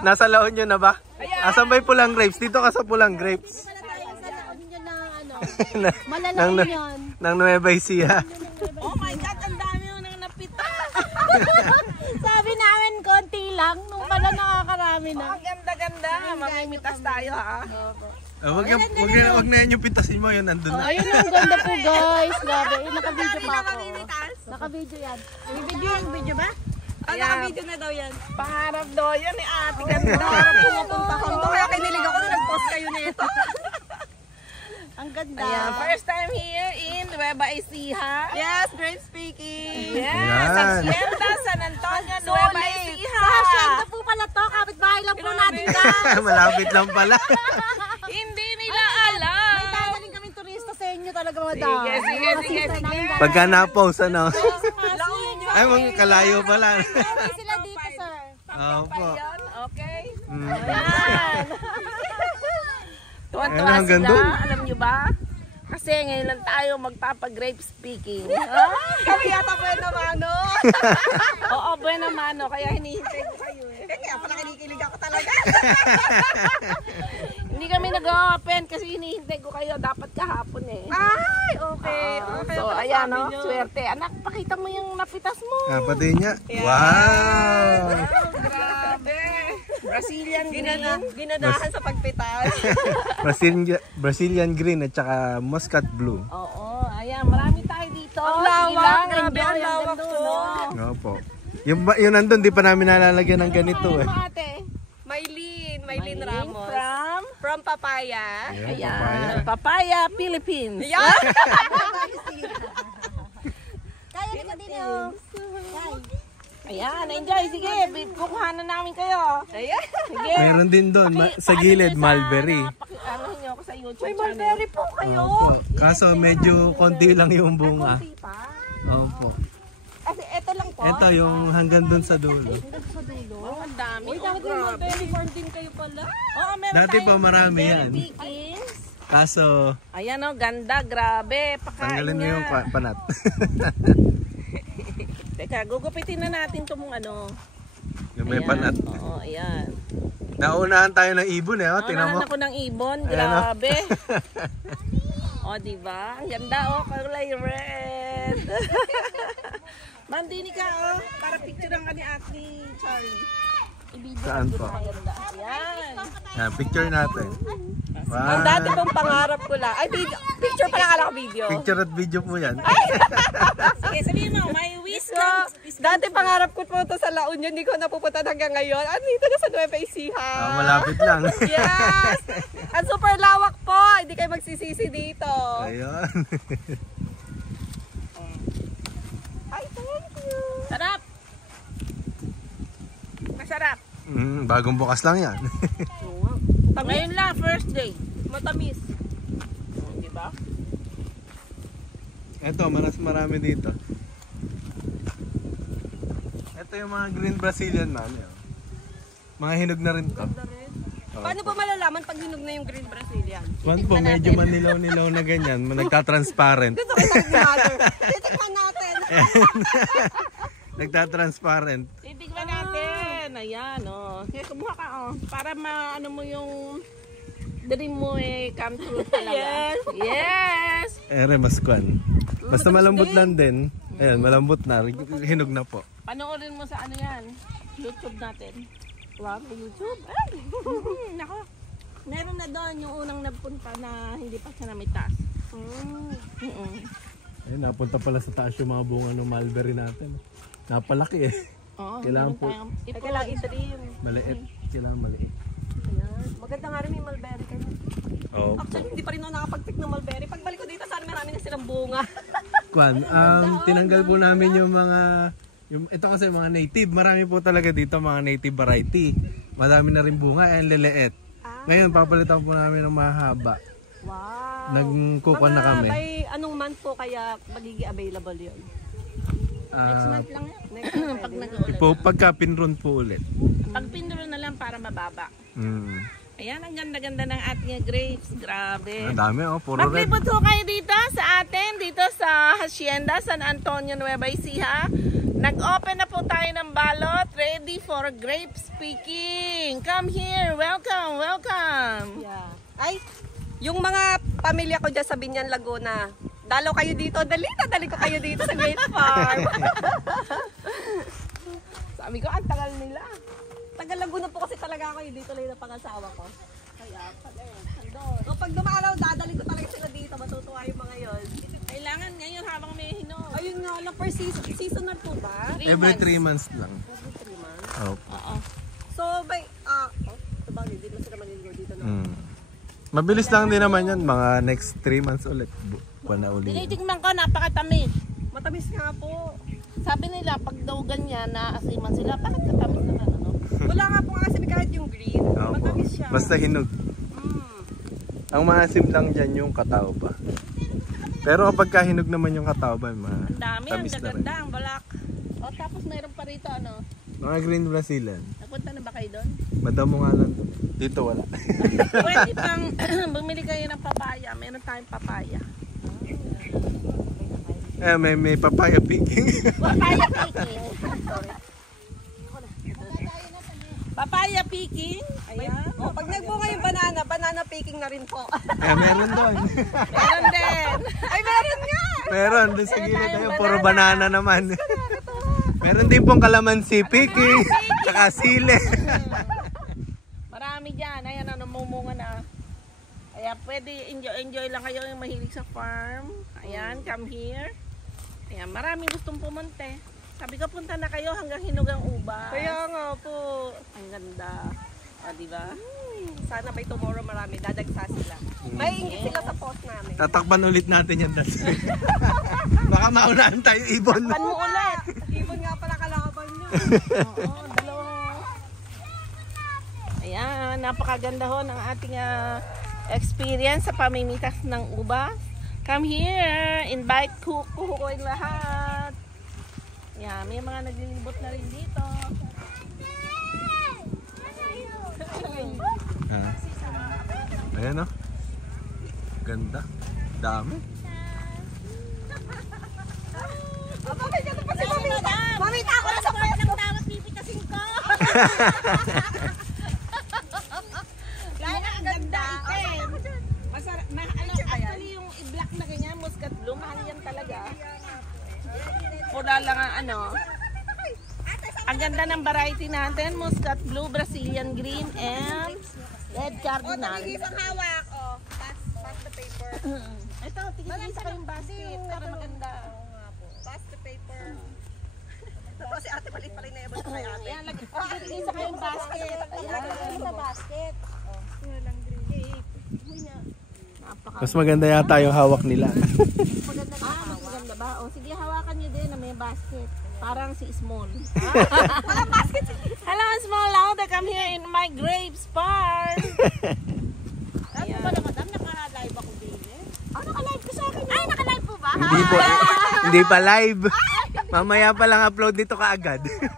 Nasa La Union na ba? Asan ba yung pulang grapes? Dito ka sa pulang grapes. Malalaking yan. Nang Nueva Ecija. Oh my God, ang dami yung nang napita. Sabi namin, konti lang. Nung pala nakakarami na. Ang ganda-ganda. Mamimitas tayo ha. Wag na yan yung pitasin mo. Yun, nandun na. Ayun, ang ganda po guys. Grabe. Naka-video pa ako. Naka-video yan. Video ba? Naka-video na daw yan. Pangarap daw yan ni ate. Ganda. Pangarap pumapunta ka mo. Kaya kinilig ako na nag-post kayo nito. Ang ganda. Ayan, first time here in Nueva Ecija. Yes, great speaking. Yes, Hacienda San Antonio, Nueva Ecija. Hacienda po pala to. Kapit-bahay lang po natin guys. Malapit lang pala. Hindi nila alam. May tataling kaming turista sa inyo talaga mga dami. Sige. Pagka na-post, ano? Ay, Ay, mga kalayo pala. sila dito, sir. Opo. Okay. Ayan. Tuwan-tuwa Ayan, hanggang sila, doon. alam nyo ba? Kasi ngayon lang tayo magpapa-grape speaking. Kami yata po na mano. Oo, buena mano, kaya hinihintay ko kayo eh. Kaya pala kinikilig ako talaga. Hindi kami nag-open kasi hinihintay ko kayo dapat kahapon eh. Ay, okay. So, ayan o, swerte. Anak, pakita mo yung napitas mo. Pati niya. Wow! Grabe. Brazilian green. Ginanahan sa pagpitas. Brazilian green at saka Muscat blue. Oo, ayan. Marami tayo dito. Ang lawak. Grabe, ang lawak ganda, po. no? Opo. Yung nandun, di pa namin nalalagyan ng ganito eh. Ate, Maylin Ramos. from Papaya. ayan, Papaya, Philippines. Yeah. Kaya ni ka din yung. Ayan, enjoy. Sige, kukuhanan namin kayo. Ayan. Sige. Meron din doon, sa gilid, mulberry. Ano nyo ako sa YouTube May channel. mulberry po kayo. Opo. Kaso medyo konti lang yung bunga. Konti pa. Opo. Kasi ito lang po. Ito yung hanggang doon sa dulo. Oh, ang dami. Uy, dapat may mulberry farm din kayo pala. Oo, meron Dati tayong po marami yan. Pickings. Kaso, Ayan o, ganda, grabe. Pakain tanggalin mo niya. yung panat. Teka, gugupitin na natin itong ano. Yung may Ayan. panat. Oo, ayan. Naunahan tayo ng ibon eh. Tingnan mo. Naunahan ako ng ibon, Ayan, grabe. O, diba? Ang ganda kulay red. Mandini ka para picturean ka ni Ate Charlie. Ibibigay Saan ko po? na maganda. Ayan. Yan, picture natin. Ang dati pong pangarap ko lang. Ay, picture pala kala ko video. Picture at video po yan. Sige, sabihin mo, my wish So, dati pangarap ko po ito sa La Union. Hindi ko napupunta hanggang ngayon. Dito na sa Nueva Ecija. Malapit lang. Yes! Ang super lawak po. Hindi kayo magsisisi dito. Ayun. Ay, thank you. Sarap. Masarap. Bagong bukas lang yan. Ngayon lang, first day. Matamis. Diba? Ito, marami dito. Ito yung mga green Brazilian namin. Mga hinog na rin to. Paano ba malalaman pag hinog na yung green Brazilian? One po, medyo manilaw-nilaw na ganyan. Nagtatransparent. Gusto ko yung titikman natin. Nagtatransparent. Titignan natin. Ayan, o. Kaya kumuha ka, o. Para maano mo yung dream mo come true talaga. Yes. Yes. Ere, maskwan. Basta malambot lang din. Ayan, malambot na. Hinog na po. Panoorin mo sa ano yan. YouTube natin. Wow, YouTube. Ay! Nako. Meron na doon yung unang nagpunta na hindi pa siya namitas. Ayun, napunta pala sa taas yung mga bunga ng mulberry natin. Napalaki eh. Oo, Kailangan po. Kailangan i-trim. Maliit. Kailangan maliit. Ayan. Maganda nga rin may mulberry kayo. Oh. Actually, hindi pa rin ako nakapag-pick ng mulberry. Pagbalik ko dito, sana marami na silang bunga. Kwan, tinanggal po namin yung mga ito kasi mga native. Marami po talaga dito mga native variety. Madami na rin bunga and liliit. Ngayon, papalitan po namin ng mahaba. Wow. Nagkukuha na kami. By anong month po kaya magiging available yun? Next month lang yan. Next month. Pag nag-uulan. Pagka pinrun po ulit. Pag pinuro na lang para mababa. Mm. Ayan, ang ganda-ganda ng ating grapes. Grabe. Ang dami oh, puro red. Maglibot ho kayo dito sa atin, dito sa Hacienda San Antonio, Nueva Ecija. Nag-open na po tayo ng balot. Ready for grapes picking. Come here. Welcome, welcome. Yeah. Ay, yung mga pamilya ko dyan sa Binyan, Laguna, dalaw kayo dito. Dali ko kayo dito sa Grape Farm. Sabi ko, ang tagal nila. Taga Laguna po kasi talaga kayo dito lang yung pangasawa ko. Kaya pala eh. Andun. So pag dumalaw, dadali ko talaga sila dito. Matutuwa yung mga yon. Kailangan ngayon habang may hinog. Ayun nga lang, per season na po ba? Every 3 months lang. Every 3 months. Oh. Oo. So, by, sabagay, hindi mo sila maliligo dito, no? Mabilis lang din naman yan. Mga next 3 months ulit. Buwan na uli. Tinitignan ko, napakatamis. Matamis nga po. Sabi nila, pag daw ganyan na asiman sila, bakit katamis naman ano? Wala nga pong asim kahit yung green. Opo. Matamis siya. Basta hinog. Ang maasim lang dyan yung katawba. Pero kapag kahinog naman yung katawba, Ang dami, ang tamis na rin. gaganda, ang balak. O tapos mayroon pa rito ano? Mga green Brazilian. Napunta na ba kayo doon? Madamo nga lang. Dito wala. Pwede pang bumili kayo ng papaya. Meron tayong papaya. May papaya picking. Papaya picking. Papaya picking. Ayan. Oh, pag nagbunga yung banana picking na rin po. Meron doon. Meron din. Ay, meron nga! Meron. Doon sa gilid tayo. Puro banana naman. Meron din pong kalamansi picking. Tsaka sile. Marami dyan. Ayan, namumunga na. Kaya pwede enjoy lang kayo yung mahilig sa farm. Ayan, come here. Ayan, maraming gustong pumunte. Sabi ko, punta na kayo hanggang hinog ang ubas. Kaya nga po. Ang ganda. O, diba? Sana by tomorrow marami. Dadagsa sila. May ingit sila sa post namin. Tatakpan ulit natin yan. Baka maunahan tayo ibon. Pan mo ulit. Ibon nga pala kalaban nyo. Oo, dalawa. Ayan, napakaganda ho ng ating experience sa pamimitas ng ubas. Come here. Invite ko yung lahat. Yan, may mga naglilibot na rin dito. Ayan o. Ganda. Dami. Bakit ka pa si Mamita? Mamita ako na sa pwede ng tawat pipitasin ko. Kaya ang ganda. Masarap. Actually, yung i-black na ganyan, muscat blue, mahal yan talaga. Pura lang ang ano. Ang ganda ng variety natin, muscat blue, Brazilian green, and red cardinal. Isang hawak. Pass the paper. Ito, tigil-isa kayong basket para maganda. Pass the paper. Tapos si ate palit pala na ibon kay ate. Ayan, tigil-isa kayong basket. Ayan. Sa basket. Mas maganda yata yung hawak nila. Mas maganda ba? O sige, hawakan nyo din na may basket. Parang si Small. Walang basket. Hello, Small Lauda. Come here in my grapes farm. Ayan. Madam, naka-live ako din eh. Naka-live ko sa akin. Ay, naka-live po ba? Hindi po. Hindi pa live. Mamaya pa lang upload dito kaagad. Million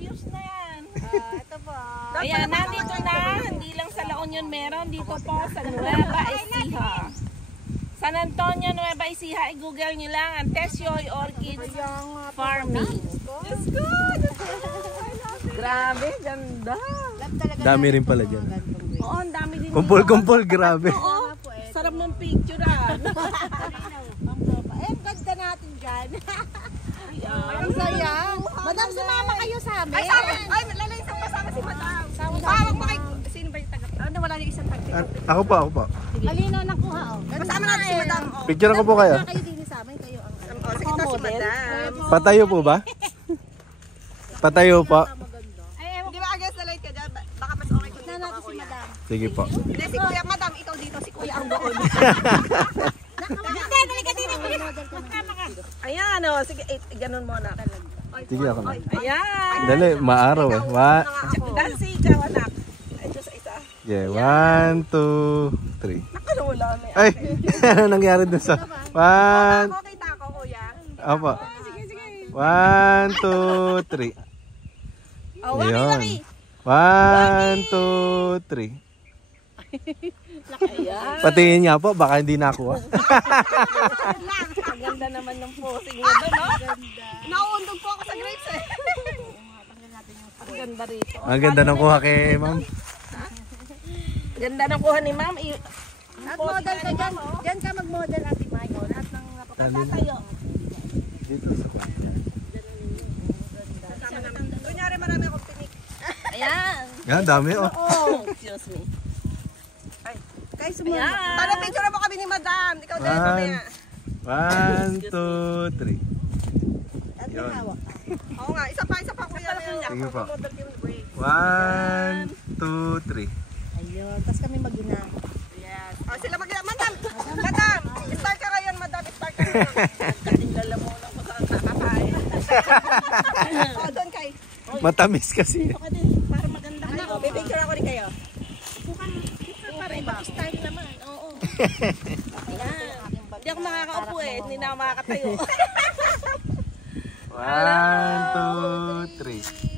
views na yan. Ito po. Ayan, nandito na. Hindi lang sa La Union meron. Dito po sa Nueva Ecija. San Antonio, Nueva Ecija. I-google nyo lang ang Tesioy Orchids Farming. Let's go! Grabe, ganda. Dami rin pala dyan. Oo, ang dami din. Kumpul-kumpul, grabe. Oo, sarap ng picturean. Ganda natin dyan. Ang saya. Madam, sumama kayo sa amin. Ay, lalay isang kasama si Madam. Tawag mo kay... Sino ba yung taga? Ano, wala na isang taga. Ako po. Malino ng kuha, oh. Kasama natin si Madam, oh. Picture ko po kayo. Kayo din sa amin, kayo ang... Sige, ito si Madam. Patayo po ba? Patayo po. Hindi ba against the light ka dyan? Baka mas okay kung dito ka, kuya. Sige po. Hindi, si Kuya, Madam, ikaw dito, si Kuya ang doon. Ayan, o. Sige, ganun muna. Sige ako na. Ayan. Dali, maaraw eh. Dahil si ikaw, anak. Ay, Diyos, isa. Yeah, 1, 2, 3. Nakalula na yan. Ay, ano nangyari dun sa... 1, Kita ako, Kuya. Opo. 1, 2, 3. Oh, waki, waki. 1, 2, 3. Ayan. Patingin nga po, baka hindi nakuha. Ang ganda naman ng posing niya doon, no? Nauundog po ako sa grapes eh. Ang ganda rito. Ang ganda ng kuha kay ma'am. Ganda ng kuha ni ma'am. At model ka dyan. Dyan ka mag-model, Ate May. O, lahat ng Tatayo. Dito sa kwarto. Kunyari marami akong pinik. Ayan. Yan, dami oh. Oh, excuse me. Kay sumunod. Ayan. Para picture mo kami ni Madam. Ikaw din mamaya. 1, 2, 3. At Yun. hawak. Oo nga, isa pa kuya. Sige po. Model yung grapes. 1, 2, 3. Ayun. Tapos kami mag-ina. Yes. Oh, sila Madam! Madam! Start ka ngayon, Madam. Start ka ngayon. Kating lalamunan ko sa nakakain. Oh, doon kay. Matamis kasi. Dito ka din, para maganda kayo. Oh, pipicture ako rin kayo. Para iba-style naman. Oo. Ayan. Hindi ako makakaupo eh. Hindi na ako makakatayo. 1, 2, 3.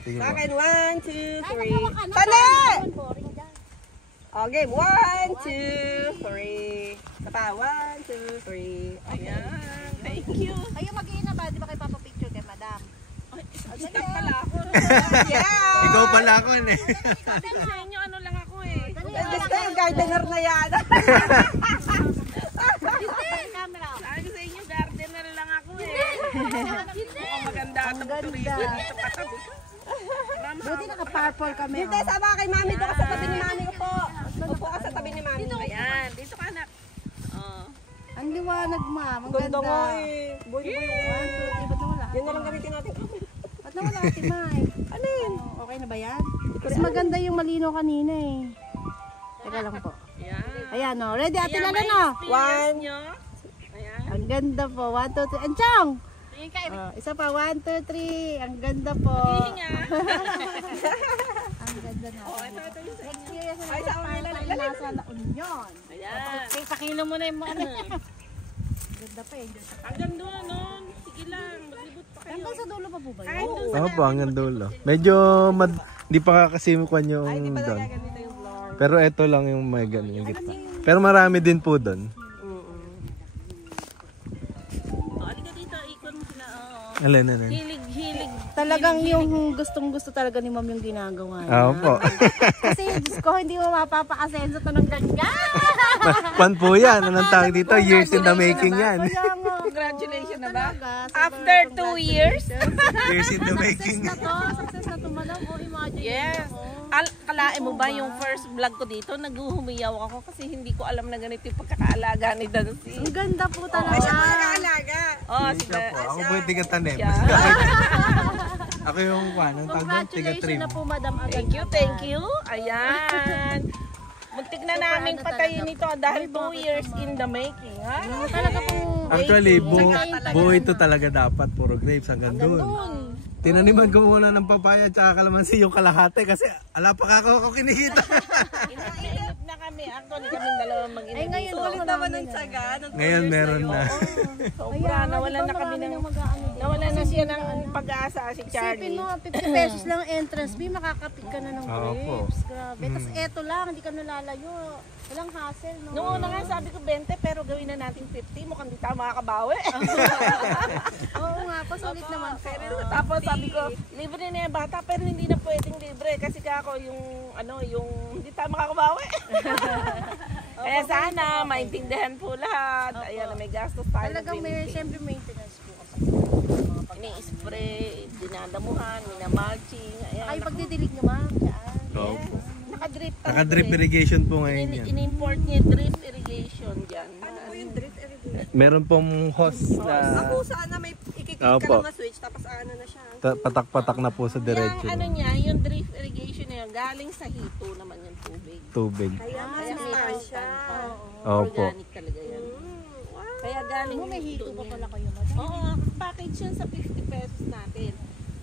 Sige Sa po. akin, 1, 2, 3. Tali! Oh, game. 1, 2, 3. Sapa, 1, 2, 3. Ayan. Thank you. Kayo mag-ina ba? Di ba kayo papapicture kay Madam? Stop pala ako. Yeah! Ikaw pala ako eh. Sabi ko sa inyo, ano lang ako eh. Gusto yung gardener na yan. Camera. Sabi ko sa inyo, gardener lang ako eh. Mukhang maganda Ang itong ganda. turismo dito katabi ko. Buti naka-purple kami. Dito, sama kay Mami. Doon ka sa tabi ni Mami ko po. Upo ka sa tabi ni Mami. Ayan, dito ka anak. Oh. Ang liwanag, ma'am. Ang Ganda ganda. mo eh. Buhay mo yun. 1, 2, 3. Ba't nawala? Yan na lang gamitin natin. Ba't nawala, Ate May? Ano yun? Okay na ba yan? Mas maganda yung malino kanina eh. Teka lang po. Ayan. Ayan o. Ready, Ate Ayan, Lala may no? experience nyo. Ayan. Ang ganda po. 1, 2, 3. Anchong! Isa pa. 1, 2, 3. Ang ganda po. Hihinga. Ang ganda na. Oh, ito yung sa inyo. Experience na Ay, sa natin kanila, para nasa La Union. Ayan. Pakilo mo na yung mga ano. Ganda pa eh. Hanggang doon, no? Sige lang, maglibot pa kayo. Hanggang sa dulo pa po ba Kahit yun? doon sa Oo po, hanggang dulo. Medyo hindi pa kakasimukan yung doon. Ganito yung vlog. Pero ito lang yung may ganun yung gitna. Pero marami din po doon. Oh, halika dito, ikon mo sila. Oo. Alin. Hilig. Talagang yung gustong-gusto talaga ni Ma'am yung ginagawa niya. Oo po. Kasi Diyos ko, hindi mo mapapakasenso to ng ganyan. Pan po yan. Anong tawag dito? Years in the making yan. Kaya nga. Congratulations na ba? Talaga, After 2 years? Years in the making. Success na to, madam. O, imagine. Yes. Kalain mo ba yung first vlog ko dito? Naghuhumiyaw ako kasi hindi ko alam na ganito yung pagkakaalaga ni Dancy. Ang ganda po Ay, siya po talaga. nag-aalaga. Oh, Hindi si siya po. Ako po yung tiga-tanim. Siya. Ako yung anong tawag doon? Tiga-trim. Congratulations na po, madam. Thank you. Ayan. Muntik na namin patayin ito dahil 2 years in the making, ha? Talaga pong Actually, buo ito talaga dapat. Puro grapes hanggang doon. Doon. Tinaniman ko muna ng papaya at kalamansi yung kalahati kasi ala pa ako kinikita. Inainip na kami. Actually, kaming dalawang mag-inip. Ay, ngayon dito. Ulit naman ng tsaga. Ngayon meron na. Sobra. Nawalan na kami ng... Nawalan na siya ng pag-asa si Isipin Charlie. mo, 50 pesos lang entrance fee, makakapit ka na ng Opo. grapes. Grabe. Tapos eto lang, hindi ka nalalayo. Walang hassle, no? Noong una nga sabi ko 20 pero gawin na natin 50. Mukhang di tayo makakabawi. Oo nga, pasulit naman po. Tapos sabi ko, libre na yung bata pero hindi na pwedeng libre kasi kako yung ano, yung hindi tayo makakabawi. Kaya sana maintindihan po lahat. Ayan na may gastos tayo. Talagang may, binibigay. siyempre maintenance po kasi. Ini-spray, dinadamuhan, minamulching. Ayan. Ay, pagdidilig nyo, ma'am. Yan. Opo. Nakadrip. Naka-drip irrigation po ngayon yan. In-import niya drip irrigation dyan. Ano po yung drip irrigation? Meron pong hose na Ako sana may ikiklik ka Opo. lang na switch tapos ano na siya. patak-patak na po sa diretso Yung ano ng niya, yung drip irrigation na yun, galing sa hito naman yung tubig. tubig. Kaya mas Kaya may masustansya. Opo. Organic talaga yan. Wow. Kaya galing Mo, may yung hito pa niya. pala kayo, madam. Oo, package yan sa 50 pesos natin.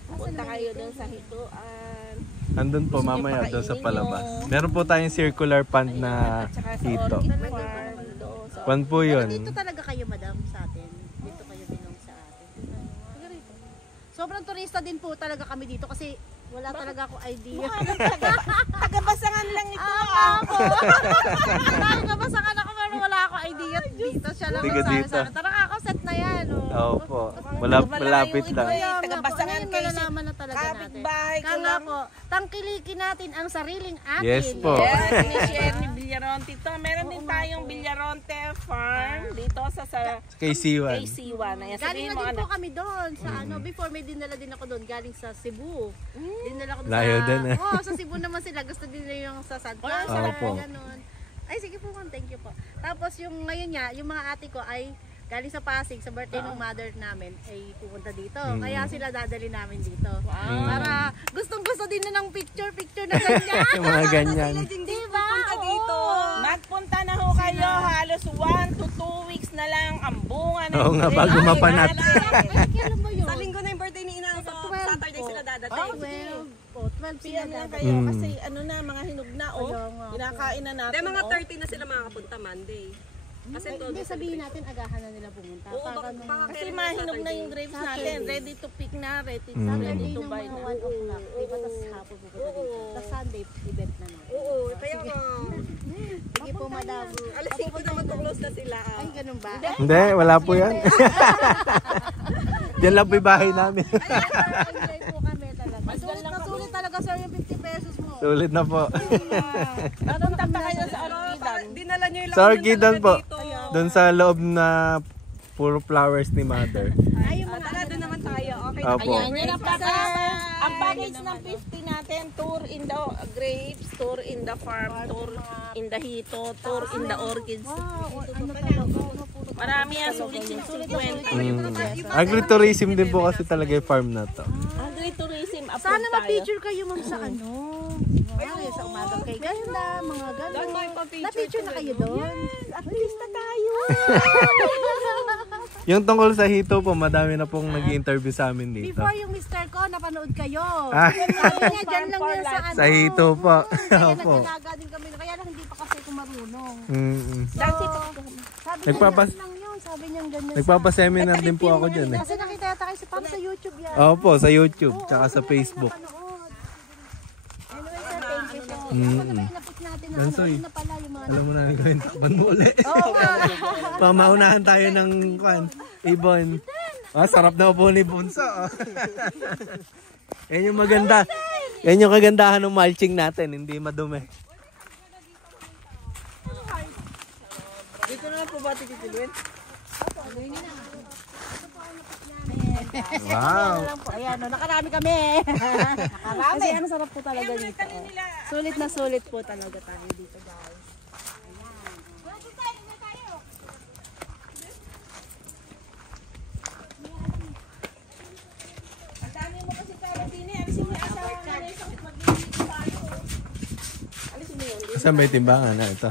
Punta kayo doon sa hitoan. Andun po Gusto niyo mamaya doon sa pakainin palabas. nyo. Meron po tayong circular pond na At saka sa hito. orchid farm doon. Sa Pond po Pero yun. dito talaga kayo, madam, sa atin. Dito kayo binong sa atin. Taga rito. Sobrang turista din po talaga kami dito kasi Wala talaga ako idea. Tagabasangan lang ito. Nakabasakan ako pero wala ako idea dito. Siya lang Tiga ang dito. sabi. Tara ako set na yan. Opo. Malapit lang. Tagabasangan kayo sa malalaman na talaga natin. kapitbahay ko Kaya lang. po, tangkilikin natin ang sariling atin. Yes po. Yes, ni-share ni Villaronte to. Meron din tayong Villaronte farm dito sa KC1. KC1. Ayan, Galing sabihin na mo din ano. po kami doon sa before may dinala din ako doon galing sa Cebu. Dinala ko doon Layo din, eh. sa Cebu naman sila gusto din nila yung sa San Oh, Plaza, opo. ganun. Ay sige po, ma'am, thank you po. Tapos yung ngayon nga, yung mga ate ko ay galing sa Pasig sa birthday ng mother namin ay pupunta dito. Kaya sila dadali namin dito. Para gustong-gusto din na ng picture na ganyan. Yung mga ganyan. Diba? Dito. Magpunta na ho kayo. Halos 1 to 2 weeks na lang ang bunga ng Oo nga, bago mapanat. Ay, kailan ba yun? Sa linggo na yung birthday ni Ina. So, Saturday sila dadating. 12 sila PM lang dapat. kayo kasi ano na, mga hinog na oh. Kaya nga po. Kinakain na natin. Hindi, mga oh. 30 na sila makakapunta Monday. Kasi Hindi, sabihin natin agahan na nila pumunta. Oo, Para baka nung Kasi mga hinog na yung grapes natin. Ready to pick na. Ready Saturday to ng buy mga na. 1 o'clock. Diba? Tapos hapon pupunta dito. Tapos Sunday event naman. Oo, kaya nga. Sige po, madam. Alas 5 na mag-close na sila. Ay, ganun ba? Hindi, wala po yan. Diyan lang po yung bahay namin. Enjoy po kami talaga. Sulit talaga sir yung 50 pesos mo. Sulit na po. Punta pa kayo sa Orchidan. Dinala niyo yung Sa Orchidan po. Doon sa loob na puro flowers ni Mother. Tara, doon naman tayo. Okay. Opo. Ayan, yan ang package. Ang package ng 50 natin, tour in the grapes, tour in the farm, tour in the hito, tour in the orchids. Wow, ano talaga? Marami yan, sulit yung sulit. 20. Agritourism din po kasi talaga yung farm na to. Agritourism, Sana approve tayo. ma-picture kayo ma'am sa ano. Ay, sa umagang kay ganda, mga gano'n. Na-picture na kayo doon. Artista tayo. Yung tungkol sa hito po, madami na pong nag-interview sa amin dito. Before yung mister ko, napanood kayo. Ah. Sabi niya, dyan lang yan sa ano. Sa hito po. Kaya Opo. nagkalaga din kami. Kaya lang hindi pa kasi ako marunong. Dati pa. Sabi Nagpapas- niya, lang yun. Sabi niya ganyan. Nagpapaseminar din po ako dyan eh. Kasi nakita yata kayo sa sa YouTube yan. Opo, sa YouTube, tsaka sa Facebook. Napanood. Anyway, sir, thank you po. Ako Mm. naman inapit natin na Gansoy. ano na pala yung mga Alam mo na gawin, takban mo ulit. Oo nga. Pamaunahan tayo ng ibon. Sarap na po ni Bunso. Yan yung maganda. Yan yung kagandahan ng mulching natin, hindi madumi. Dito na lang po ba titituloy? Wow. lang po. Ayan, nakarami kami. Nakarami. Kasi ano sarap po talaga dito. Sulit na sulit po talaga tayo dito, guys. Ang dami mo kasi tayo din eh. Alisin mo yung asawa na rin. Alisin mo yun. Saan ba yung timbangan na ito?